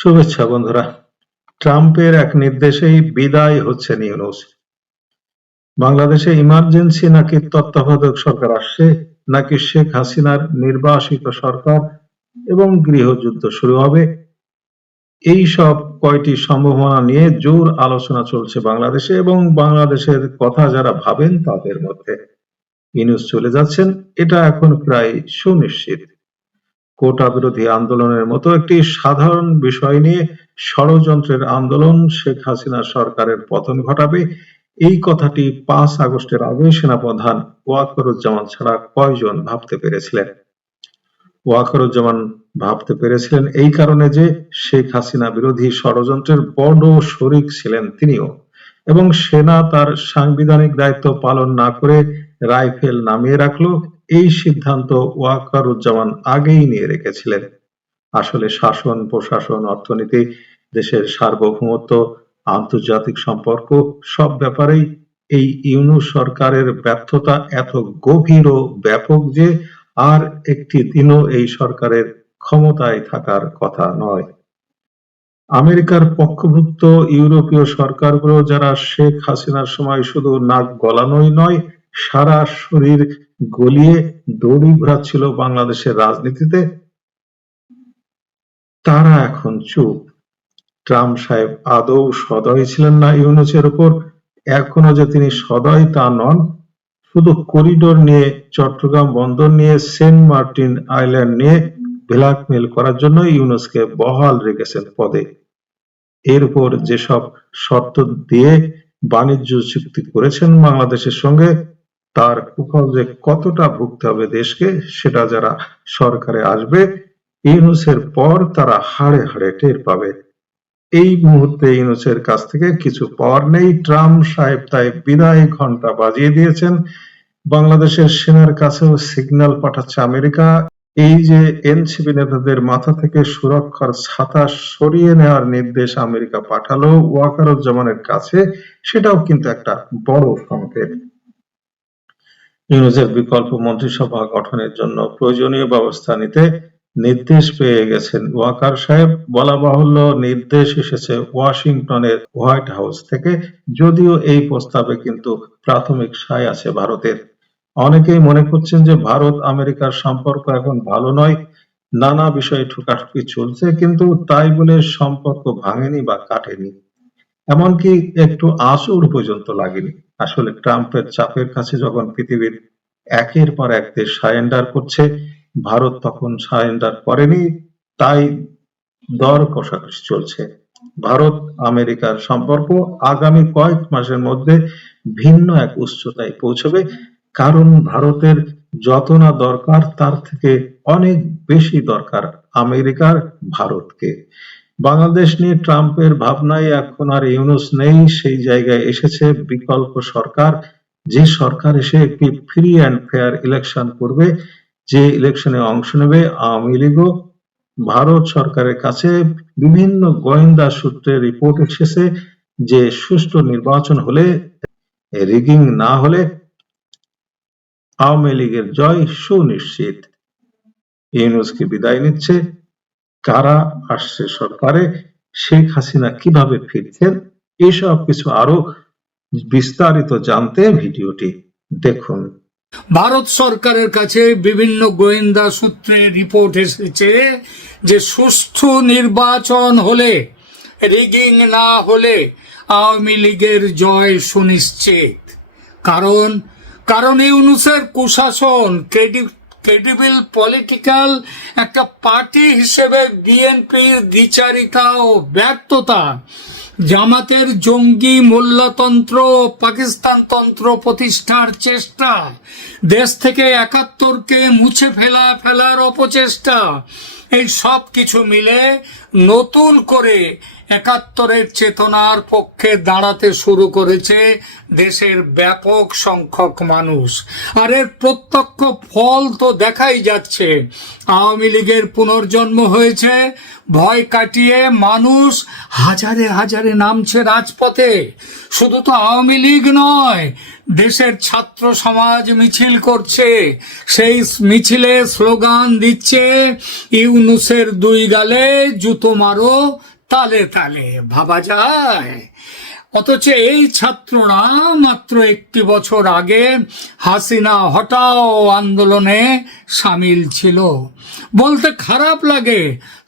শুভেচ্ছা বন্ধুরা ট্রাম্পের এক নির্দেশেই বিদায় হচ্ছেন ইউনুস বাংলাদেশে ইমার্জেন্সি নাকি তত্ত্বাবধায়ক সরকার আসছে নাকি শেখ হাসিনার নির্বাসিত সরকার এবং গৃহযুদ্ধ শুরু হবে এই সব কয়টি সম্ভাবনা নিয়ে জোর আলোচনা চলছে বাংলাদেশে এবং বাংলাদেশের কথা যারা ভাবেন তাদের মধ্যে ইনুস চলে যাচ্ছেন এটা এখন প্রায় সুনিশ্চিত কোটা বিরোধী আন্দোলনের মতো একটি সাধারণ বিষয় নিয়ে ষড়যন্ত্রের আন্দোলন শেখ হাসিনা সরকারের পতন ঘটাবে এই কথাটি পাঁচ আগস্টের আগে সেনাপ্রধান ওয়াকরুজ্জামান ছাড়া কয়জন ভাবতে পেরেছিলেন ওয়াকরুজ্জামান ভাবতে পেরেছিলেন এই কারণে যে শেখ হাসিনা বিরোধী ষড়যন্ত্রের বড় শরিক ছিলেন তিনিও এবং সেনা তার সাংবিধানিক দায়িত্ব পালন না করে রাইফেল নামিয়ে রাখলো এই সিদ্ধান্ত ওয়াকারুজ্জামান আগেই নিয়ে রেখেছিলেন আসলে শাসন প্রশাসন অর্থনীতি দেশের সার্বভৌমত্ব আন্তর্জাতিক সম্পর্ক সব ব্যাপারেই এই ইউনু সরকারের ব্যর্থতা এত গভীর ও ব্যাপক যে আর একটি দিনও এই সরকারের ক্ষমতায় থাকার কথা নয় আমেরিকার পক্ষভুক্ত ইউরোপীয় সরকারগুলো যারা শেখ হাসিনার সময় শুধু নাক গলানোই নয় সারা শরীর গলিয়ে দড়ি ঘোরাচ্ছিল বাংলাদেশের রাজনীতিতে তারা এখন চুপ ট্রাম্প সাহেব আদৌ সদয় ছিলেন না ইউনুসের উপর এখনো যে তিনি সদয় তা নন শুধু করিডোর নিয়ে চট্টগ্রাম বন্দর নিয়ে সেন্ট মার্টিন আইল্যান্ড নিয়ে ব্ল্যাকমেল করার জন্য ইউনুসকে বহাল রেখেছেন পদে এর উপর যেসব শর্ত দিয়ে বাণিজ্য চুক্তি করেছেন বাংলাদেশের সঙ্গে তার কুফল যে কতটা ভুগতে হবে দেশকে সেটা যারা সরকারে আসবে ইউনুসের পর তারা হাড়ে হাড়ে টের পাবে এই মুহূর্তে ইউনুসের কাছ থেকে কিছু পাওয়ার নেই ট্রাম্প সাহেব তাই বিদায় ঘন্টা বাজিয়ে দিয়েছেন বাংলাদেশের সেনার কাছেও সিগন্যাল পাঠাচ্ছে আমেরিকা এই যে এনসিপি নেতাদের মাথা থেকে সুরক্ষার ছাতা সরিয়ে নেওয়ার নির্দেশ আমেরিকা পাঠালো ওয়াকারুজ্জামানের কাছে সেটাও কিন্তু একটা বড় সংকেত ইউনুসের বিকল্প মন্ত্রিসভা গঠনের জন্য প্রয়োজনীয় ব্যবস্থা নিতে নির্দেশ পেয়ে গেছেন ওয়াকার সাহেব বলা বাহুল্য নির্দেশ এসেছে ওয়াশিংটনের হোয়াইট হাউস থেকে যদিও এই প্রস্তাবে কিন্তু প্রাথমিক সায় আছে ভারতের অনেকেই মনে করছেন যে ভারত আমেরিকার সম্পর্ক এখন ভালো নয় নানা বিষয়ে ঠোকাঠুকি চলছে কিন্তু তাই বলে সম্পর্ক ভাঙেনি বা কাটেনি এমনকি একটু আসর পর্যন্ত লাগেনি আসলে ট্রাম্পের চাপের কাছে যখন পৃথিবীর একের পর এক দেশ সারেন্ডার করছে ভারত তখন সারেন্ডার করেনি তাই দর কষাকষি চলছে ভারত আমেরিকার সম্পর্ক আগামী কয়েক মাসের মধ্যে ভিন্ন এক উচ্চতায় পৌঁছবে কারণ ভারতের যত না দরকার তার থেকে অনেক বেশি দরকার আমেরিকার ভারতকে বাংলাদেশ নিয়ে ট্রাম্পের ভাবনায় এখন আর ইউনুস নেই সেই জায়গায় এসেছে বিকল্প সরকার যে সরকার এসে একটি ফ্রি অ্যান্ড ফেয়ার ইলেকশন করবে যে ইলেকশনে অংশ নেবে আওয়ামী লীগও ভারত সরকারের কাছে বিভিন্ন গোয়েন্দা সূত্রে রিপোর্ট এসেছে যে সুষ্ঠু নির্বাচন হলে রিগিং না হলে আওয়ামী লীগের জয় সুনিশ্চিত ইউনুসকে বিদায় নিচ্ছে কারা আসছে সরকারে শেখ হাসিনা কিভাবে ফিরছেন এইসব কিছু আরো বিস্তারিত জানতে ভিডিওটি দেখুন ভারত সরকারের কাছে বিভিন্ন গোয়েন্দা সূত্রে রিপোর্ট এসেছে যে সুস্থ নির্বাচন হলে রিগিং না হলে আওয়ামী লীগের জয় সুনিশ্চিত কারণ কারণ ইউনুসের কুশাসন ক্রেডিট ক্রেডিবল পলিটিক্যাল একটা পার্টি হিসেবে বিএনপির দ্বিচারিতা ও ব্যর্থতা জামাতের জঙ্গি মোল্লাতন্ত্র পাকিস্তানতন্ত্র প্রতিষ্ঠার চেষ্টা দেশ থেকে একাত্তরকে মুছে ফেলা ফেলার অপচেষ্টা এই সব কিছু মিলে নতুন করে একাত্তরের চেতনার পক্ষে দাঁড়াতে শুরু করেছে দেশের ব্যাপক সংখ্যক মানুষ আর এর প্রত্যক্ষ ফল তো দেখাই যাচ্ছে আওয়ামী লীগের পুনর্জন্ম হয়েছে ভয় কাটিয়ে মানুষ হাজারে হাজারে নামছে রাজপথে শুধু তো আওয়ামী লীগ নয় দেশের ছাত্র সমাজ মিছিল করছে সেই মিছিলে স্লোগান দিচ্ছে ইউনুসের দুই গালে জুতো মারো তালে তালে ভাবা যায় অথচ এই ছাত্ররা মাত্র একটি বছর আগে হাসিনা হটাও আন্দোলনে সামিল ছিল বলতে খারাপ লাগে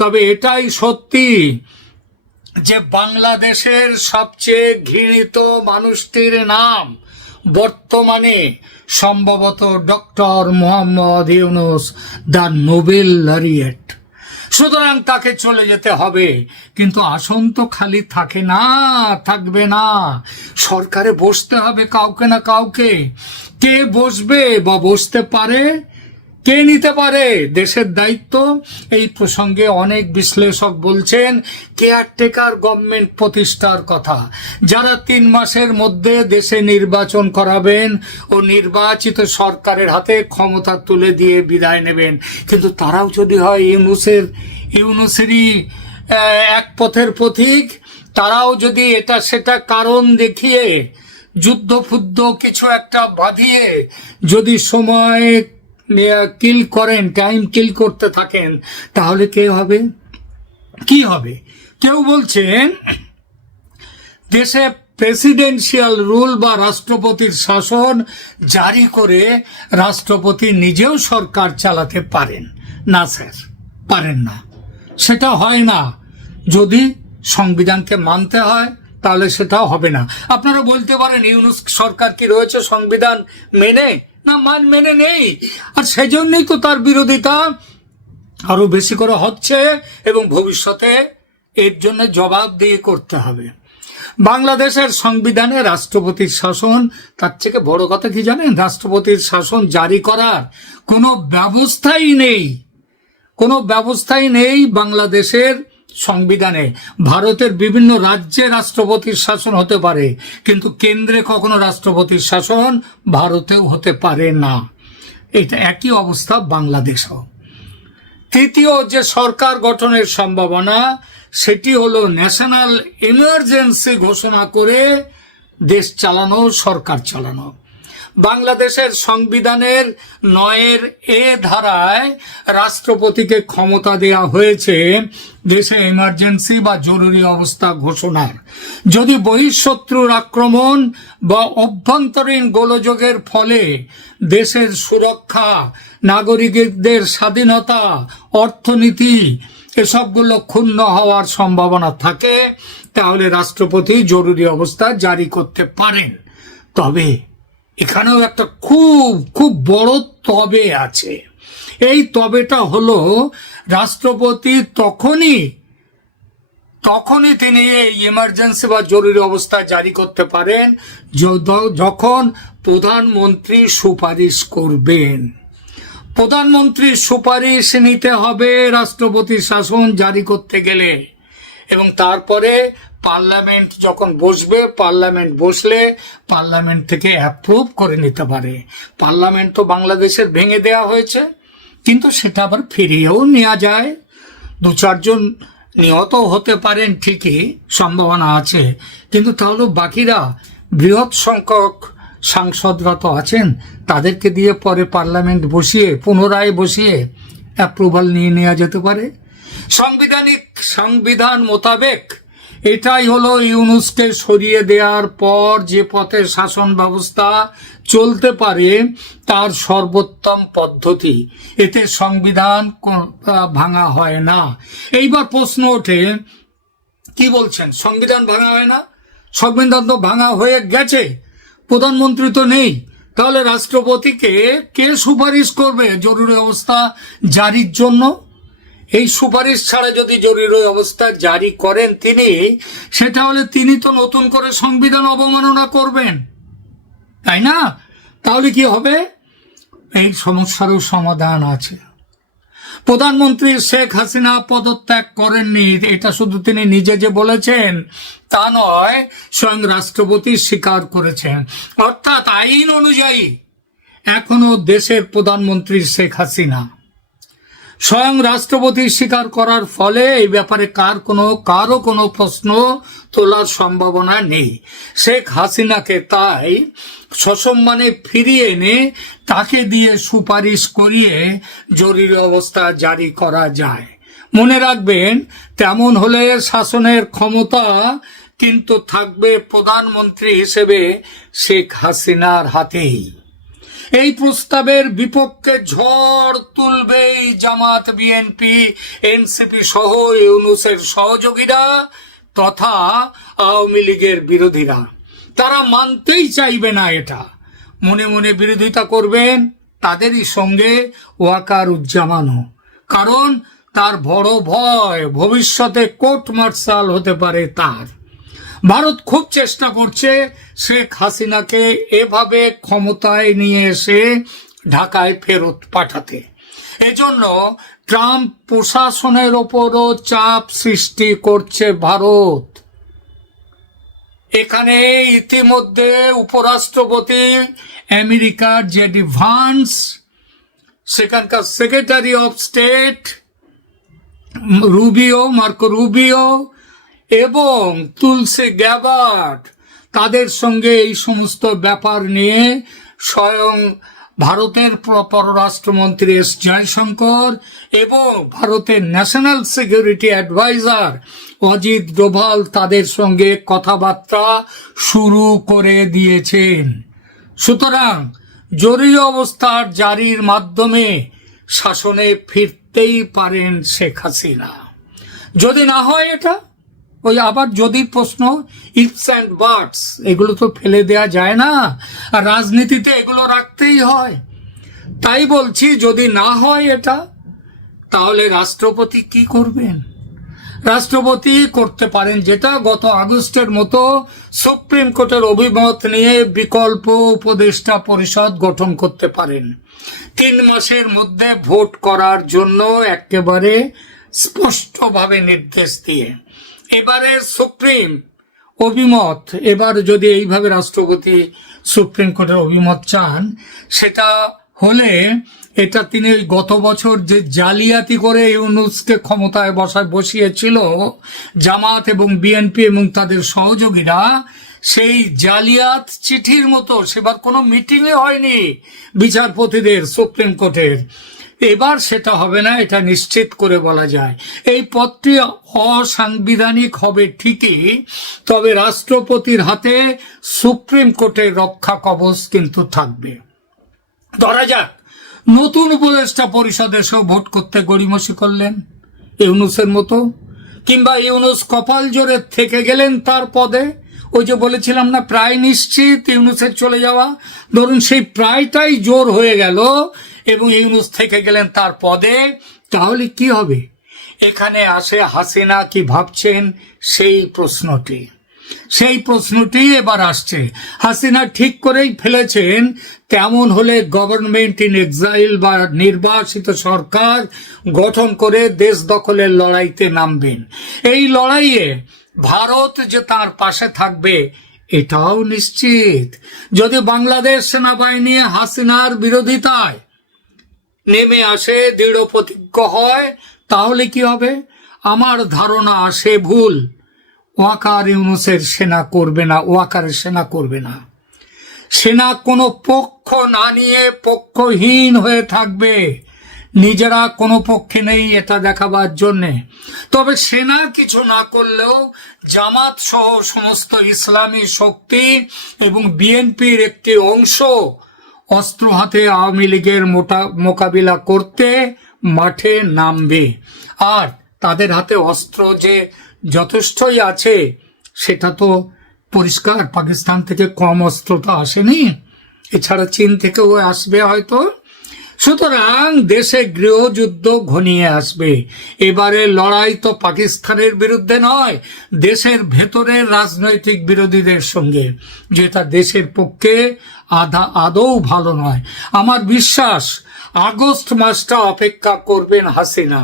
তবে এটাই সত্যি যে বাংলাদেশের সবচেয়ে ঘৃণিত মানুষটির নাম বর্তমানে সম্ভবত doctor Mohammad Yunus the Nobel laureate সুতরাং তাকে চলে যেতে হবে কিন্তু আসন তো খালি থাকে না থাকবে না সরকারে বসতে হবে কাউকে না কাউকে কে বসবে বা বসতে পারে কে নিতে পারে দেশের দায়িত্ব এই প্রসঙ্গে অনেক বিশ্লেষক বলছেন কেয়ারটেকার গভর্নমেন্ট প্রতিষ্ঠার কথা যারা তিন মাসের মধ্যে দেশে নির্বাচন করাবেন ও নির্বাচিত সরকারের হাতে ক্ষমতা তুলে দিয়ে বিদায় নেবেন কিন্তু তারাও যদি হয় ইউনুসের ইউনুসেরই এক পথের প্রতীক তারাও যদি এটা সেটা কারণ দেখিয়ে যুদ্ধ ফুদ্ধ কিছু একটা বাঁধিয়ে যদি সময় কিল করেন টাইম কিল করতে থাকেন তাহলে কে হবে কি হবে কেউ বলছেন দেশে প্রেসিডেন্সিয়াল রুল বা রাষ্ট্রপতির শাসন জারি করে রাষ্ট্রপতি নিজেও সরকার চালাতে পারেন না স্যার পারেন না সেটা হয় না যদি সংবিধানকে মানতে হয় তাহলে সেটা হবে না আপনারা বলতে পারেন ইউনুস সরকার কি রয়েছে সংবিধান মেনে না মান মেনে নেই আর সেজন্যই তো তার বিরোধিতা আরো বেশি করে হচ্ছে এবং ভবিষ্যতে এর জন্য জবাব দিয়ে করতে হবে বাংলাদেশের সংবিধানে রাষ্ট্রপতির শাসন তার থেকে বড় কথা কি জানেন রাষ্ট্রপতির শাসন জারি করার কোনো ব্যবস্থাই নেই কোনো ব্যবস্থাই নেই বাংলাদেশের সংবিধানে ভারতের বিভিন্ন রাজ্যে রাষ্ট্রপতির শাসন হতে পারে কিন্তু কেন্দ্রে কখনো রাষ্ট্রপতির শাসন ভারতেও হতে পারে না এটা একই অবস্থা বাংলাদেশও তৃতীয় যে সরকার গঠনের সম্ভাবনা সেটি হলো ন্যাশনাল এমার্জেন্সি ঘোষণা করে দেশ চালানো সরকার চালানো বাংলাদেশের সংবিধানের নয়ের এ ধারায় রাষ্ট্রপতিকে ক্ষমতা দেয়া হয়েছে দেশে এমার্জেন্সি বা জরুরি অবস্থা ঘোষণার যদি বহিঃশত্রুর আক্রমণ বা অভ্যন্তরীণ গোলযোগের ফলে দেশের সুরক্ষা নাগরিকদের স্বাধীনতা অর্থনীতি এসবগুলো ক্ষুণ্ণ হওয়ার সম্ভাবনা থাকে তাহলে রাষ্ট্রপতি জরুরি অবস্থা জারি করতে পারেন তবে এখানেও একটা খুব খুব বড় তবে আছে এই তবেটা হলো রাষ্ট্রপতি তখনই তখনই তিনি এই ইমার্জেন্সি বা জরুরি অবস্থা জারি করতে পারেন যখন প্রধানমন্ত্রী সুপারিশ করবেন প্রধানমন্ত্রীর সুপারিশ নিতে হবে রাষ্ট্রপতির শাসন জারি করতে গেলে এবং তারপরে পার্লামেন্ট যখন বসবে পার্লামেন্ট বসলে পার্লামেন্ট থেকে অ্যাপ্রুভ করে নিতে পারে পার্লামেন্ট তো বাংলাদেশের ভেঙে দেওয়া হয়েছে কিন্তু সেটা আবার ফিরিয়েও নেওয়া যায় দু চারজন নিহত হতে পারেন ঠিকই সম্ভাবনা আছে কিন্তু তাহলে বাকিরা বৃহৎ সংখ্যক সাংসদরা তো আছেন তাদেরকে দিয়ে পরে পার্লামেন্ট বসিয়ে পুনরায় বসিয়ে অ্যাপ্রুভাল নিয়ে নেওয়া যেতে পারে সাংবিধানিক সংবিধান মোতাবেক এটাই হলো ইউনুসকে সরিয়ে দেওয়ার পর যে পথে শাসন ব্যবস্থা চলতে পারে তার সর্বোত্তম পদ্ধতি এতে সংবিধান ভাঙা হয় না এইবার প্রশ্ন ওঠে কি বলছেন সংবিধান ভাঙা হয় না সংবিধান তো ভাঙা হয়ে গেছে প্রধানমন্ত্রী তো নেই তাহলে রাষ্ট্রপতিকে কে সুপারিশ করবে জরুরি অবস্থা জারির জন্য এই সুপারিশ ছাড়া যদি জরুরি অবস্থা জারি করেন তিনি সেটা হলে তিনি তো নতুন করে সংবিধান অবমাননা করবেন তাই না তাহলে কি হবে এই সমস্যারও সমাধান আছে প্রধানমন্ত্রী শেখ হাসিনা পদত্যাগ করেননি এটা শুধু তিনি নিজে যে বলেছেন তা নয় স্বয়ং রাষ্ট্রপতি স্বীকার করেছেন অর্থাৎ আইন অনুযায়ী এখনো দেশের প্রধানমন্ত্রী শেখ হাসিনা স্বয়ং রাষ্ট্রপতি স্বীকার করার ফলে এই ব্যাপারে কার কোনো কারও কোনো প্রশ্ন তোলার সম্ভাবনা নেই শেখ হাসিনাকে তাই সসম্মানে ফিরিয়ে এনে তাকে দিয়ে সুপারিশ করিয়ে জরুরি অবস্থা জারি করা যায় মনে রাখবেন তেমন হলে শাসনের ক্ষমতা কিন্তু থাকবে প্রধানমন্ত্রী হিসেবে শেখ হাসিনার হাতেই এই প্রস্তাবের বিপক্ষে ঝড় তুলবেই জামাত বিএনপি এনসিপি সহ ইউনুসের সহযোগীরা তথা আওয়ামী লীগের বিরোধীরা তারা মানতেই চাইবে না এটা মনে মনে বিরোধিতা করবেন তাদেরই সঙ্গে ওয়াকার উজ্জামান কারণ তার বড় ভয় ভবিষ্যতে কোর্ট মার্শাল হতে পারে তার ভারত খুব চেষ্টা করছে শেখ হাসিনাকে এভাবে ক্ষমতায় নিয়ে এসে ঢাকায় ফেরত পাঠাতে এজন্য ট্রাম্প প্রশাসনের ওপরও চাপ সৃষ্টি করছে ভারত এখানে ইতিমধ্যে উপরাষ্ট্রপতি আমেরিকার যে ডিভান্স সেখানকার secretary of state Rubio Marco Rubio এবং তুলসে গ্যাবার্ট তাদের সঙ্গে এই সমস্ত ব্যাপার নিয়ে স্বয়ং ভারতের পররাষ্ট্রমন্ত্রী এস জয়শঙ্কর এবং ভারতের national security adviser Ajit Doval তাদের সঙ্গে কথাবার্তা শুরু করে দিয়েছেন সুতরাং জরুরি অবস্থার জারির মাধ্যমে শাসনে ফিরতেই পারেন শেখ হাসিনা যদি না হয় এটা ওই আবার যদি প্রশ্ন ইটস অ্যান্ড বার্ডস এগুলো তো ফেলে দেয়া যায় না আর রাজনীতিতে এগুলো রাখতেই হয় তাই বলছি যদি না হয় এটা তাহলে রাষ্ট্রপতি কি করবেন রাষ্ট্রপতি করতে পারেন যেটা গত আগস্টের মতো সুপ্রিম কোর্টের অভিমত নিয়ে বিকল্প উপদেষ্টা পরিষদ গঠন করতে পারেন তিন মাসের মধ্যে ভোট করার জন্য একেবারে স্পষ্টভাবে নির্দেশ দিয়ে এবারে সুপ্রিম অভিমত এবার যদি এইভাবে রাষ্ট্রপতি সুপ্রিম কোর্টের অভিমত চান সেটা হলে এটা তিনি গত বছর যে জালিয়াতি করে ইউনুসকে ক্ষমতায় বসায় বসিয়েছিল জামাত এবং বিএনপি এবং তাদের সহযোগীরা সেই জালিয়াত চিঠির মতো সেবার কোনো মিটিংই হয়নি বিচারপতিদের সুপ্রিম কোর্টের এবার সেটা হবে না এটা নিশ্চিত করে বলা যায় এই পদটি অসাংবিধানিক হবে ঠিকই তবে রাষ্ট্রপতির হাতে সুপ্রিম কোর্টের রক্ষা কবচ কিন্তু থাকবে ধরা যাক নতুন উপদেষ্টা পরিষদ এসেও ভোট করতে গড়িমসি করলেন ইউনুসের মতো কিংবা ইউনুস কপাল জোরে থেকে গেলেন তার পদে ওই যে বলেছিলাম না প্রায় নিশ্চিত ইউনুসের চলে যাওয়া ধরুন সেই প্রায়টাই জোর হয়ে গেল এবং ইউনুস থেকে গেলেন তার পদে তাহলে কি হবে এখানে আসে হাসিনা কি ভাবছেন সেই প্রশ্নটি সেই প্রশ্নটি এবার আসছে হাসিনা ঠিক করেই ফেলেছেন তেমন হলে গভর্নমেন্ট ইন এক্সাইল বা নির্বাসিত সরকার গঠন করে দেশ দখলের লড়াইতে নামবেন এই লড়াইয়ে ভারত যে তার পাশে থাকবে এটাও নিশ্চিত যদি বাংলাদেশ সেনাবাহিনী হাসিনার বিরোধিতায় নেমে আসে দৃঢ় প্রতিজ্ঞ হয় তাহলে কি হবে আমার ধারণা আসে ভুল ওয়াকার ইউনুসের সেনা করবে না ওয়াকারের সেনা করবে না সেনা কোনো পক্ষ না নিয়ে পক্ষহীন হয়ে থাকবে নিজেরা কোনো পক্ষে নেই এটা দেখাবার জন্যে তবে সেনা কিছু না করলেও জামাত সহ সমস্ত ইসলামী শক্তি এবং বিএনপির একটি অংশ অস্ত্র হাতে আওয়ামী লীগের মোটা মোকাবিলা করতে মাঠে নামবে আর তাদের হাতে অস্ত্র যে যথেষ্টই আছে সেটা তো পরিষ্কার পাকিস্তান থেকে কম অস্ত্র তো আসেনি এছাড়া চীন থেকেও আসবে হয়তো সুতরাং দেশে গৃহযুদ্ধ ঘনিয়ে আসবে এবারে লড়াই তো পাকিস্তানের বিরুদ্ধে নয় দেশের ভেতরের রাজনৈতিক বিরোধীদের সঙ্গে যেটা দেশের পক্ষে আধা আদৌ ভালো নয় আমার বিশ্বাস আগস্ট মাসটা অপেক্ষা করবেন হাসিনা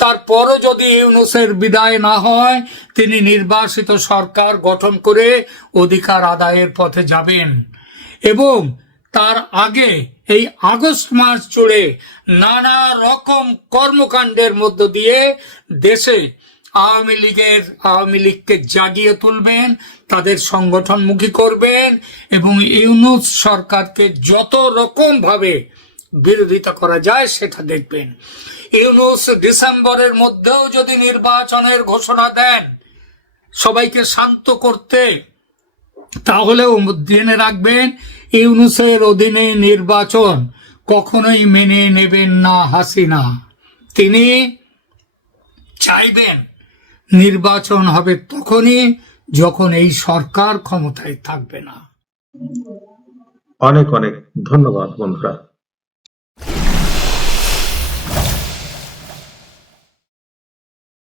তারপরও যদি ইউনুসের বিদায় না হয় তিনি নির্বাসিত সরকার গঠন করে অধিকার আদায়ের পথে যাবেন এবং তার আগে এই আগস্ট মাস জুড়ে নানা রকম কর্মকাণ্ডের মধ্য দিয়ে দেশে আওয়ামী লীগের আওয়ামী লীগকে জাগিয়ে তুলবেন তাদের সংগঠনমুখী করবেন এবং ইউনুস সরকারকে যত রকমভাবে বিরোধিতা করা যায় সেটা দেখবেন ইউনুস ডিসেম্বরের মধ্যেও যদি নির্বাচনের ঘোষণা দেন সবাইকে শান্ত করতে তাহলেও জেনে রাখবেন ইউনুসের অধীনে নির্বাচন কখনোই মেনে নেবেন না হাসিনা তিনি চাইবেন নির্বাচন হবে তখনই যখন এই সরকার ক্ষমতায় থাকবে না অনেক অনেক ধন্যবাদ বন্ধুরা